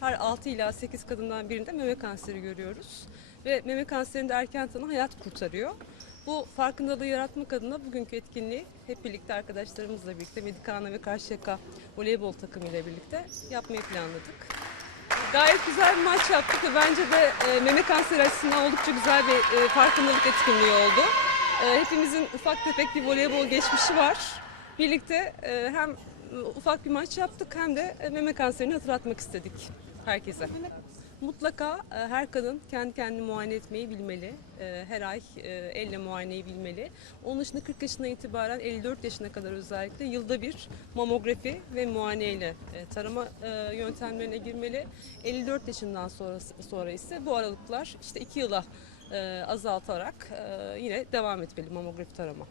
Her 6 ila 8 kadından birinde meme kanseri görüyoruz. Ve meme kanserinde erken tanı hayat kurtarıyor. Bu farkındalığı yaratmak adına bugünkü etkinliği hep birlikte arkadaşlarımızla birlikte Medikana ve Karşıyaka voleybol takımıyla birlikte yapmayı planladık. Gayet güzel bir maç yaptık ve bence de e, meme kanseri açısından oldukça güzel bir e, farkındalık etkinliği oldu. E, hepimizin ufak tefek bir voleybol geçmişi var. Birlikte hem ufak bir maç yaptık hem de e, meme kanserini hatırlatmak istedik herkese. Mutlaka e, her kadın kendi kendini muayene etmeyi bilmeli. E, Her ay elle muayeneyi bilmeli. Onun dışında 40 yaşından itibaren 54 yaşına kadar özellikle yılda bir mamografi ve muayeneyle tarama yöntemlerine girmeli. 54 yaşından sonra, sonra ise bu aralıklar işte 2 yıla azaltarak yine devam etmeli mamografi tarama.